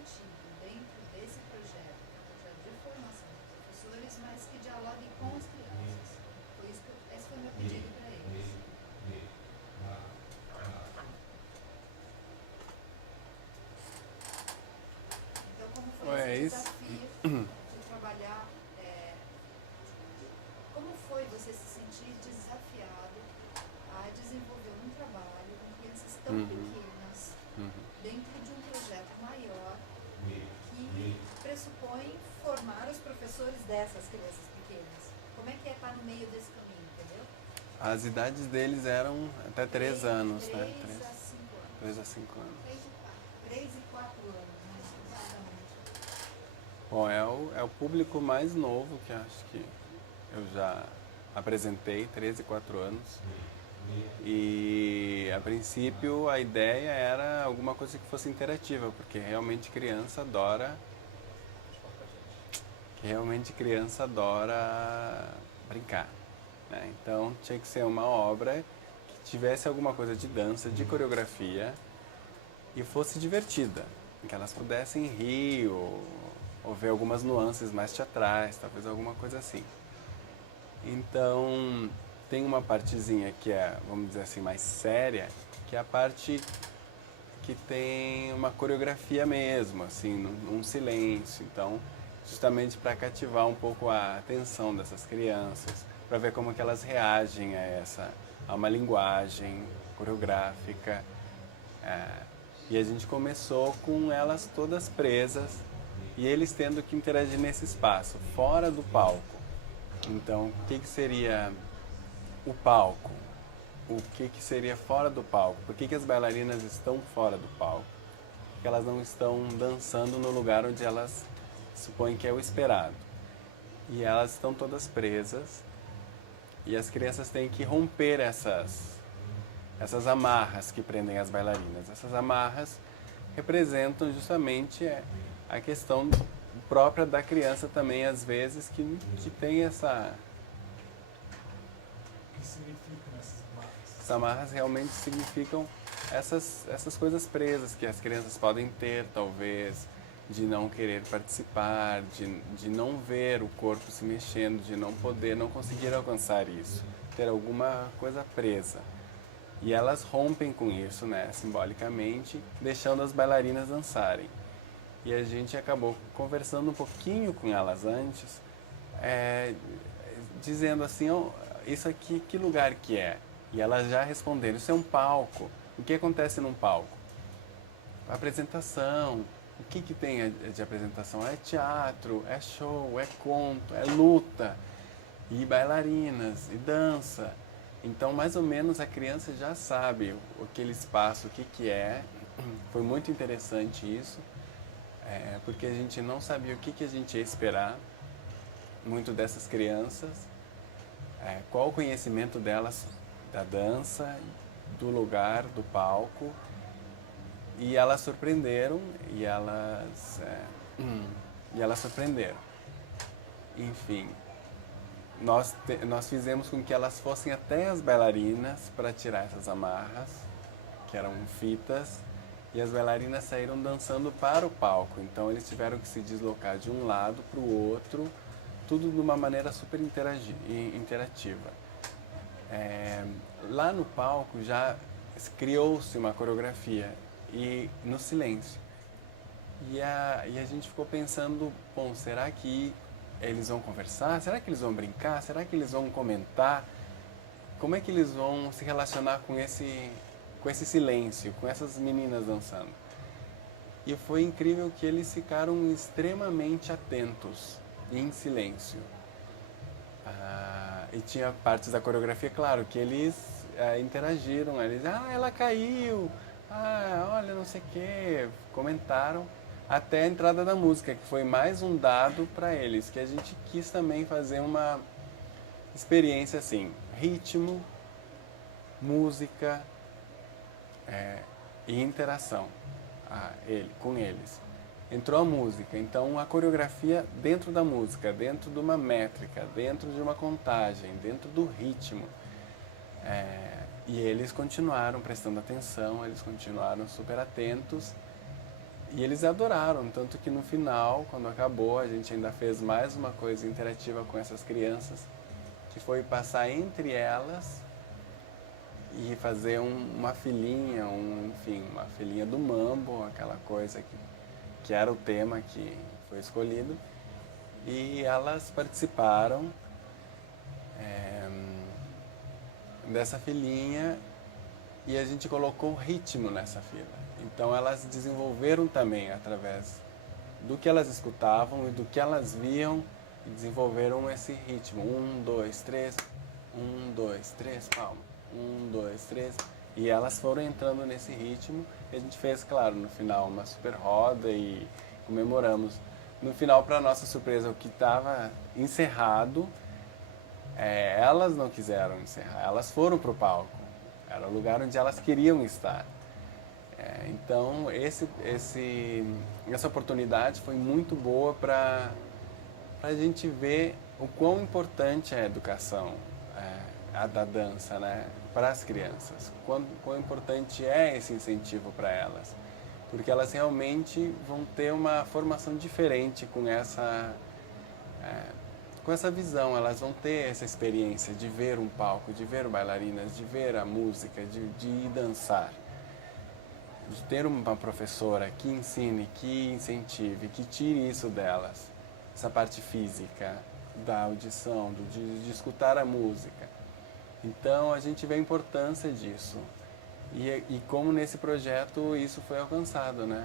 sentido dentro desse projeto, que é um projeto de formação de professores, mas que dialogue com as crianças. Esse foi o meu pedido para eles. Então, como foi esse desafio de trabalhar, como foi você se sentir desafiado a desenvolver um trabalho com crianças tão pequenas dentro de um projeto maior que pressupõe formar os professores dessas crianças pequenas? Como é que é estar no meio desse caminho, entendeu? As idades deles eram até 3 anos, né? 3 a 5 anos. 3 a 5 anos. 3 e 4 anos, né? Exatamente. Bom, é o público mais novo que acho que eu já apresentei, 13 e 4 anos. E a princípio a ideia era alguma coisa que fosse interativa, porque realmente criança adora brincar, né? Então tinha que ser uma obra que tivesse alguma coisa de dança, de coreografia e fosse divertida, que elas pudessem rir ou ver algumas nuances mais teatrais, talvez alguma coisa assim. Então tem uma partezinha que é, vamos dizer assim, mais séria, que é a parte que tem uma coreografia mesmo, assim, num silêncio. Então, justamente para cativar um pouco a atenção dessas crianças, para ver como que elas reagem a uma linguagem coreográfica. E a gente começou com elas todas presas e eles tendo que interagir nesse espaço, fora do palco. Então, o que seria o palco? O que seria fora do palco? Por que as bailarinas estão fora do palco? Porque elas não estão dançando no lugar onde elas supõem que é o esperado. E elas estão todas presas e as crianças têm que romper essas amarras que prendem as bailarinas. Essas amarras representam justamente a questão própria da criança também, às vezes, que tem essa... O que significam essas amarras? Essas amarras realmente significam essas coisas presas que as crianças podem ter, talvez, de não querer participar, de não ver o corpo se mexendo, de não poder, não conseguir alcançar isso, ter alguma coisa presa. E elas rompem com isso, né, simbolicamente, deixando as bailarinas dançarem. E a gente acabou conversando um pouquinho com elas antes, dizendo assim, oh, isso aqui, que lugar que é? E elas já responderam, isso é um palco. O que acontece num palco? A apresentação. O que tem de apresentação? É teatro, é show, é conto, é luta, e bailarinas, e dança. Então, mais ou menos, a criança já sabe aquele espaço, o que é. Foi muito interessante isso, porque a gente não sabia o que a gente ia esperar muito dessas crianças, qual o conhecimento delas da dança, do lugar, do palco. E elas surpreenderam, e elas surpreenderam. Enfim, nós fizemos com que elas fossem até as bailarinas para tirar essas amarras, que eram fitas, e as bailarinas saíram dançando para o palco. Então eles tiveram que se deslocar de um lado para o outro, tudo de uma maneira super interativa. Lá no palco já criou-se uma coreografia, e no silêncio. E a gente ficou pensando, bom, será que eles vão conversar? Será que eles vão brincar? Será que eles vão comentar? Como é que eles vão se relacionar com esse silêncio, com essas meninas dançando? E foi incrível que eles ficaram extremamente atentos e em silêncio. E tinha partes da coreografia, claro, que eles interagiram. Eles, ela caiu, olha, não sei o que, comentaram. Até a entrada da música, que foi mais um dado para eles, que a gente quis também fazer uma experiência assim, ritmo, música e interação com eles. Entrou a música, então a coreografia dentro da música, dentro de uma métrica, dentro de uma contagem, dentro do ritmo. E eles continuaram prestando atenção, eles continuaram super atentos E eles adoraram, tanto que no final, quando acabou, a gente ainda fez mais uma coisa interativa com essas crianças, que foi passar entre elas e fazer uma filinha, enfim, uma filinha do mambo, aquela coisa que era o tema que foi escolhido. E elas participaram dessa filinha e a gente colocou ritmo nessa fila. Então elas desenvolveram também através do que elas escutavam e do que elas viam e desenvolveram esse ritmo. 1, 2, 3, 1, 2, 3, palma. 1, 2, 3. E elas foram entrando nesse ritmo e a gente fez, claro, no final uma super roda e comemoramos. No final, para nossa surpresa, o que estava encerrado, elas não quiseram encerrar, elas foram para o palco. Era o lugar onde elas queriam estar. Então, essa oportunidade foi muito boa para a gente ver o quão importante é a educação a da dança, né, para as crianças. Quão importante é esse incentivo para elas. Porque elas realmente vão ter uma formação diferente com essa visão. Elas vão ter essa experiência de ver um palco, de ver bailarinas, de ver a música, de ir dançar. De ter uma professora que ensine, que incentive, que tire isso delas. Essa parte física, da audição, de escutar a música. Então a gente vê a importância disso. E como nesse projeto isso foi alcançado, né?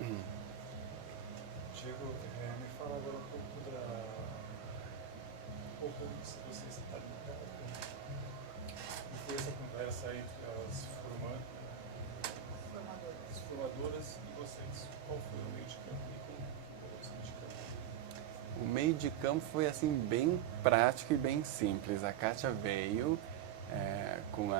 Diego, me fala agora um pouco se você está ligado como foi essa conversa entre as formadoras e vocês. Qual foi o meio de campo e como foi esse meio de campo? O meio de campo foi assim bem prático e bem simples. A Kátia veio com o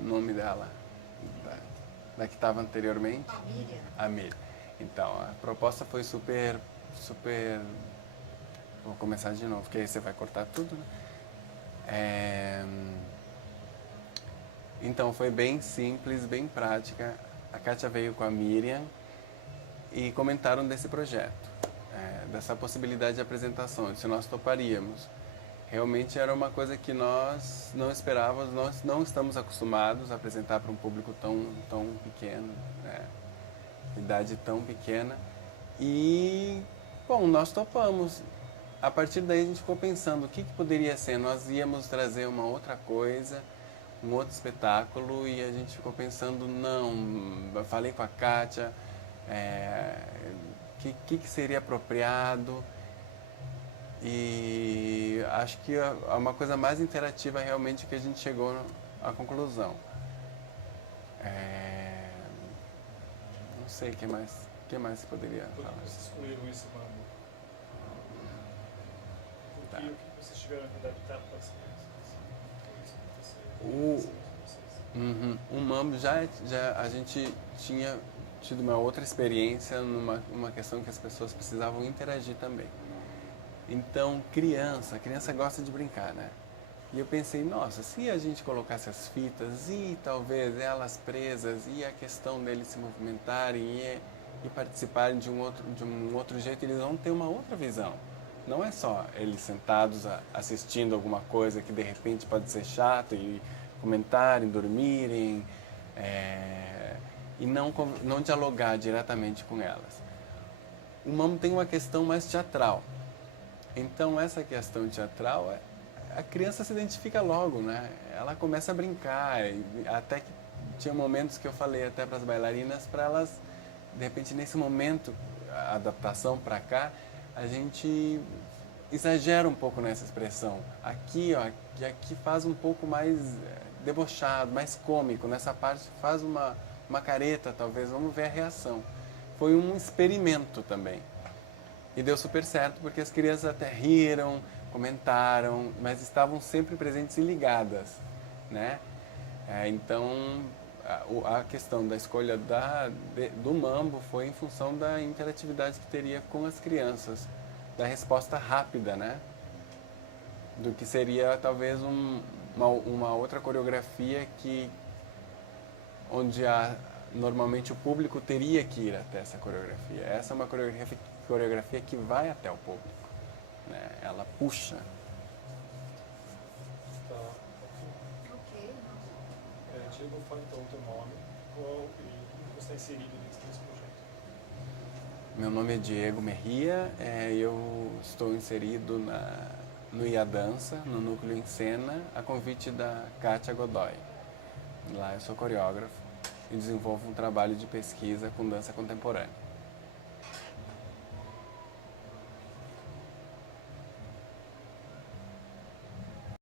nome dela, da que estava anteriormente. A Miriam. Então, a proposta foi super, vou começar de novo, porque aí você vai cortar tudo, né? Então, foi bem simples, bem prática. A Kátia veio com a Miriam e comentaram desse projeto, dessa possibilidade de apresentação, se nós toparíamos. Realmente era uma coisa que nós não esperávamos, nós não estamos acostumados a apresentar para um público tão pequeno, né? Idade tão pequena. E, bom, nós topamos. A partir daí a gente ficou pensando o que poderia ser. Nós íamos trazer uma outra coisa, um outro espetáculo, e a gente ficou pensando, não, falei com a Kátia, que seria apropriado. E acho que uma coisa mais interativa realmente que a gente chegou à conclusão. Não sei o que mais poderia falar. Por que vocês escolheram esse mambo? Por que vocês tiveram que adaptar para as crianças? O mambo já a gente tinha tido uma outra experiência numa questão que as pessoas precisavam interagir também. Então, a criança gosta de brincar, né? E eu pensei, nossa, se a gente colocasse as fitas e talvez elas presas e a questão deles se movimentarem e participarem de um outro jeito, eles vão ter uma outra visão. Não é só eles sentados assistindo alguma coisa que de repente pode ser chato e comentarem, dormirem e não dialogar diretamente com elas. O mambo tem uma questão mais teatral. Então, essa questão teatral, a criança se identifica logo, né? Ela começa a brincar, até que tinha momentos que eu falei até para as bailarinas, para elas, de repente, nesse momento, a adaptação para cá, a gente exagera um pouco nessa expressão. Aqui faz um pouco mais debochado, mais cômico, nessa parte faz uma careta, talvez, vamos ver a reação. Foi um experimento também. E deu super certo, porque as crianças até riram, comentaram, mas estavam sempre presentes e ligadas, né? Então, a questão da escolha do mambo foi em função da interatividade que teria com as crianças, da resposta rápida, né? Do que seria, talvez, uma outra coreografia que onde normalmente o público teria que ir até essa coreografia. Essa é uma coreografia que vai até o público, né? Ela puxa. Tá. Ok, não. Diego, fala então o teu nome, e você está inserido dentro desse projeto. Meu nome é Diego Merria, eu estou inserido no IA Dança, no Núcleo em Cena, a convite da Kátia Godoy. Lá eu sou coreógrafo e desenvolvo um trabalho de pesquisa com dança contemporânea.